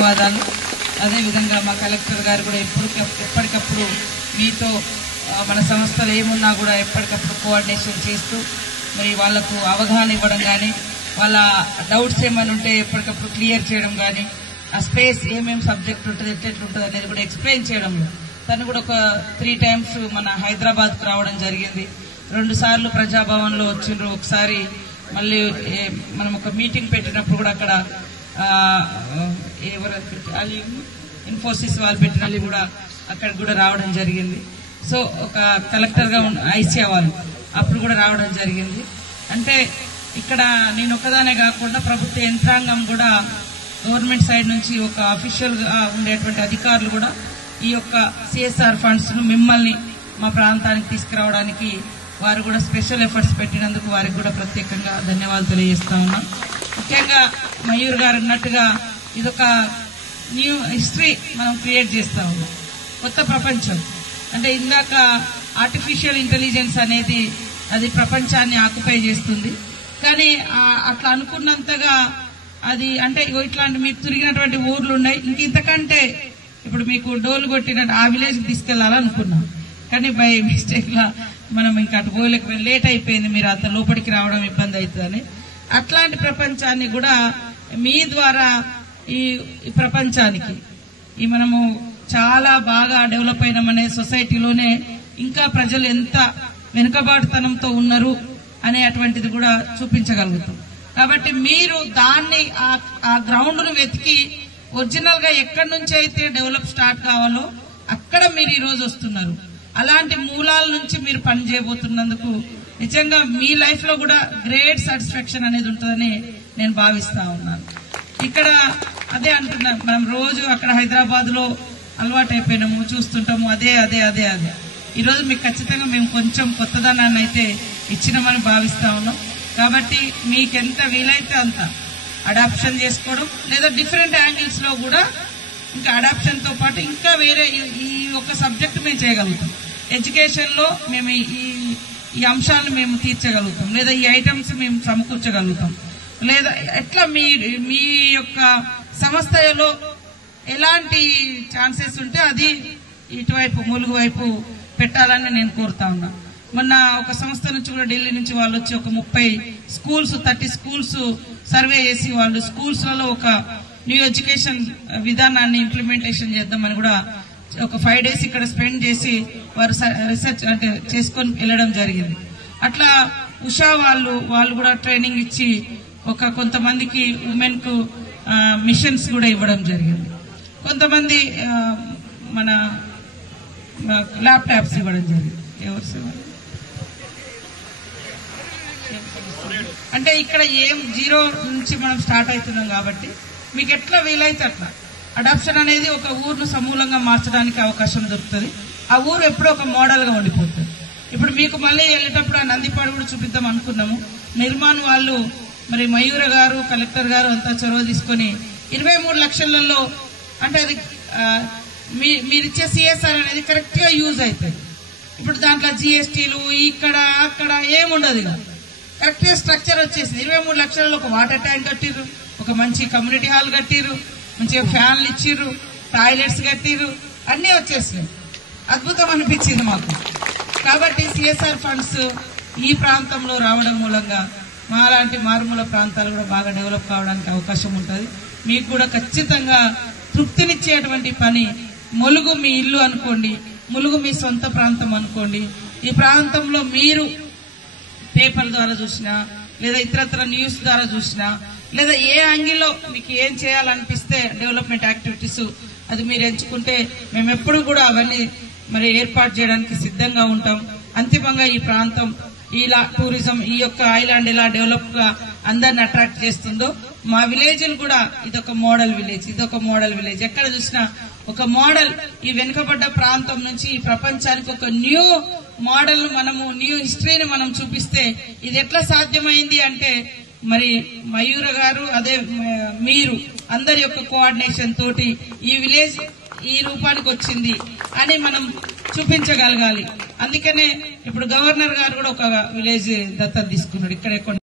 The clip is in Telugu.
ధన్యవాదాలు. అదేవిధంగా మా కలెక్టర్ గారు కూడా ఎప్పటికప్పుడు మీతో మన సంస్థలు ఏమున్నా కూడా ఎప్పటికప్పుడు కోఆర్డినేషన్ చేస్తూ మరి వాళ్లకు అవగాహన ఇవ్వడం కానీ, వాళ్ళ డౌట్స్ ఏమైనా ఉంటే ఎప్పటికప్పుడు క్లియర్ చేయడం కానీ, ఆ స్పేస్ ఏమేమి సబ్జెక్ట్ ఉంటుంది ఎట్లెట్లుంటుంది అనేది కూడా ఎక్స్ప్లెయిన్ చేయడంలో తను కూడా ఒక 3 times మన హైదరాబాద్కు రావడం జరిగింది. 2 సార్లు ప్రజాభవన్లో వచ్చిండ్రు. ఒకసారి మళ్ళీ మనం ఒక మీటింగ్ పెట్టినప్పుడు కూడా అక్కడ ఇన్ఫోసిస్ వాళ్ళు పెట్టినప్పుడు కూడా అక్కడ కూడా రావడం జరిగింది. సో ఒక కలెక్టర్గా ఐసియా వాళ్ళు అప్పుడు కూడా రావడం జరిగింది. అంటే ఇక్కడ నేను ఒక్కదానే కాకుండా ప్రభుత్వ యంత్రాంగం కూడా గవర్నమెంట్ సైడ్ నుంచి ఒక అఫీషియల్ గా ఉండేటువంటి అధికారులు కూడా ఈ యొక్క సిఎస్ఆర్ ఫండ్స్ ను మిమ్మల్ని మా ప్రాంతానికి తీసుకురావడానికి వారు కూడా స్పెషల్ ఎఫర్ట్స్ పెట్టినందుకు వారికి కూడా ప్రత్యేకంగా ధన్యవాదాలు తెలియజేస్తా ఉన్నాం. ముఖ్యంగా మయూర్ గారు అన్నట్టుగా ఇదొక న్యూ హిస్టరీ మనం క్రియేట్ చేస్తా ఉన్నాం, కొత్త ప్రపంచం. అంటే ఇందాక ఆర్టిఫిషియల్ ఇంటెలిజెన్స్ అనేది అది ప్రపంచాన్ని ఆక్యుపై చేస్తుంది. కానీ అట్లా అనుకున్నంతగా అది అంటే ఇట్లాంటి మీకు తిరిగినటువంటి ఊర్లు ఉన్నాయి. ఇంతకంటే ఇప్పుడు మీకు డోలు కొట్టిన ఆ విలేజ్కి తీసుకెళ్లాలనుకున్నాం, కానీ బై మిస్టేక్ లా మనం ఇంకా అటు పోలేక లేట్ అయిపోయింది, మీరు అంత లోపలికి రావడం ఇబ్బంది అవుతుందని. అట్లాంటి ప్రపంచాన్ని కూడా మీ ద్వారా ఈ ప్రపంచానికి ఈ మనము చాలా బాగా డెవలప్ అయినామనే సొసైటీలోనే ఇంకా ప్రజలు ఎంత వెనుకబాటుతనంతో ఉన్నారు అనేటువంటిది కూడా చూపించగలుగుతాం. కాబట్టి మీరు దాన్ని ఆ గ్రౌండ్ ను వెతికి ఒరిజినల్ గా ఎక్కడి నుంచి అయితే డెవలప్ స్టార్ట్ కావాలో అక్కడ మీరు ఈ రోజు వస్తున్నారు. అలాంటి మూలాల నుంచి మీరు పని చేయబోతున్నందుకు నిజంగా మీ లైఫ్ లో కూడా గ్రేట్ సాటిస్ఫాక్షన్ అనేది ఉంటుందని నేను భావిస్తా ఉన్నాను. ఇక్కడ అదే అంటున్నా, మనం రోజు అక్కడ హైదరాబాద్ లో అలవాటు అయిపోయినాము, చూస్తుంటాము, అదే అదే అదే అదే. ఈ రోజు మీకు ఖచ్చితంగా మేము కొంచెం కొత్తదనాన్ని అయితే ఇచ్చినామని భావిస్తా ఉన్నాం. కాబట్టి మీకెంత వీలైతే అంత అడాప్షన్ చేసుకోవడం, లేదా డిఫరెంట్ యాంగిల్స్ లో కూడా ఇంకా అడాప్షన్ తో పాటు ఇంకా వేరే ఈ ఒక సబ్జెక్ట్ మేము చేయగలుగుతాం. ఎడ్యుకేషన్ లో మేము ఈ అంశాలను మేము తీర్చగలుగుతాం, లేదా ఈ ఐటమ్స్ మేము సమకూర్చగలుగుతాం, లేదా ఎట్లా మీ యొక్క సంస్థలో ఎలాంటి ఛాన్సెస్ ఉంటే అది ఇటువైపు ములుగు వైపు పెట్టాలని నేను కోరుతా ఉన్నా. మొన్న ఒక సంస్థ నుంచి కూడా ఢిల్లీ నుంచి వాళ్ళు వచ్చి ఒక 30 స్కూల్స్ 30 స్కూల్స్ సర్వే చేసి వాళ్ళు స్కూల్స్ లలో ఒక న్యూ ఎడ్యుకేషన్ విధానాన్ని ఇంప్లిమెంటేషన్ చేద్దామని కూడా ఒక 5 days ఇక్కడ స్పెండ్ చేసి వారు రీసెర్చ్ అంటే చేసుకొని వెళ్ళడం జరిగింది. అట్లా ఉషా వాళ్ళు కూడా ట్రైనింగ్ ఇచ్చి ఒక కొంతమందికి ఉమెన్ కు మిషన్స్ కూడా ఇవ్వడం జరిగింది. కొంతమంది మన ల్యాప్టాప్స్ ఇవ్వడం జరిగింది. అంటే ఇక్కడ ఏం 0 నుంచి మనం స్టార్ట్ అవుతున్నాం కాబట్టి మీకు ఎట్లా వీలైతే అట్లా అడాప్షన్ అనేది ఒక ఊరును సమూలంగా మార్చడానికి అవకాశం దొరుకుతుంది. ఆ ఊరు ఎప్పుడో ఒక మోడల్ గా ఉండిపోతుంది. ఇప్పుడు మీకు మళ్ళీ వెళ్ళేటప్పుడు ఆ నందిపాడు కూడా చూపిద్దాం అనుకున్నాము. నిర్మాణ్ వాళ్ళు మరి మయూర గారు కలెక్టర్ గారు అంతా చొరవ తీసుకొని 23 లక్షలలో అంటే అది మీరిచ్చే సిఎస్ఆర్ అనేది కరెక్ట్ గా యూజ్ అవుతుంది. ఇప్పుడు దాంట్లో జిఎస్టీలు ఇక్కడ అక్కడ ఏముండదు, కరెక్ట్ గా స్ట్రక్చర్ వచ్చేసింది. 23 లక్షలలో ఒక వాటర్ ట్యాంక్ కట్టిర్రు, ఒక మంచి కమ్యూనిటీ హాల్ కట్టిర్రు, మంచిగా ఫ్యాన్లు ఇచ్చిర్రు, టాయిలెట్స్ కట్టిర్రు, అన్ని వచ్చేసినాయి. అద్భుతం అనిపించింది మాకు. కాబట్టి సిఎస్ఆర్ ఫండ్స్ ఈ ప్రాంతంలో రావడం మూలంగా మాలాంటి మారుమూల ప్రాంతాలు కూడా బాగా డెవలప్ కావడానికి అవకాశం ఉంటుంది. మీకు కూడా ఖచ్చితంగా తృప్తినిచ్చేటువంటి పని. ములుగు మీ ఇల్లు అనుకోండి, ములుగు మీ సొంత ప్రాంతం అనుకోండి. ఈ ప్రాంతంలో మీరు పేపర్ ద్వారా చూసినా, లేదా ఇతరత్ర న్యూస్ ద్వారా చూసినా, లేదా ఏ యాంగిల్లో మీకు ఏం చేయాలనిపిస్తే డెవలప్మెంట్ యాక్టివిటీస్ అది మీరు ఎంచుకుంటే మేము ఎప్పుడు కూడా అవన్నీ మరి ఏర్పాటు చేయడానికి సిద్ధంగా ఉంటాం. అంతిమంగా ఈ ప్రాంతం ఇలా టూరిజం ఈ యొక్క ఐలాండ్ ఎలా డెవలప్ గా అందరిని అట్రాక్ట్ చేస్తుందో మా విలేజ్ కూడా ఇదొక మోడల్ విలేజ్, ఇదొక మోడల్ విలేజ్. ఎక్కడ చూసినా ఒక మోడల్. ఈ వెనుకబడ్డ ప్రాంతం నుంచి ఈ ప్రపంచానికి ఒక న్యూ మోడల్ మనము న్యూ హిస్టరీని మనం చూపిస్తే ఇది ఎట్లా సాధ్యమైంది అంటే మరి మయూర గారు అదే మీరు అందరి యొక్క కోఆర్డినేషన్ తోటి ఈ విలేజ్ ఈ రూపానికి వచ్చింది అని మనం చూపించగలగాలి. అందుకనే ఇప్పుడు గవర్నర్ గారు కూడా ఒక విలేజ్ దత్తత తీసుకున్నాడు. ఇక్కడ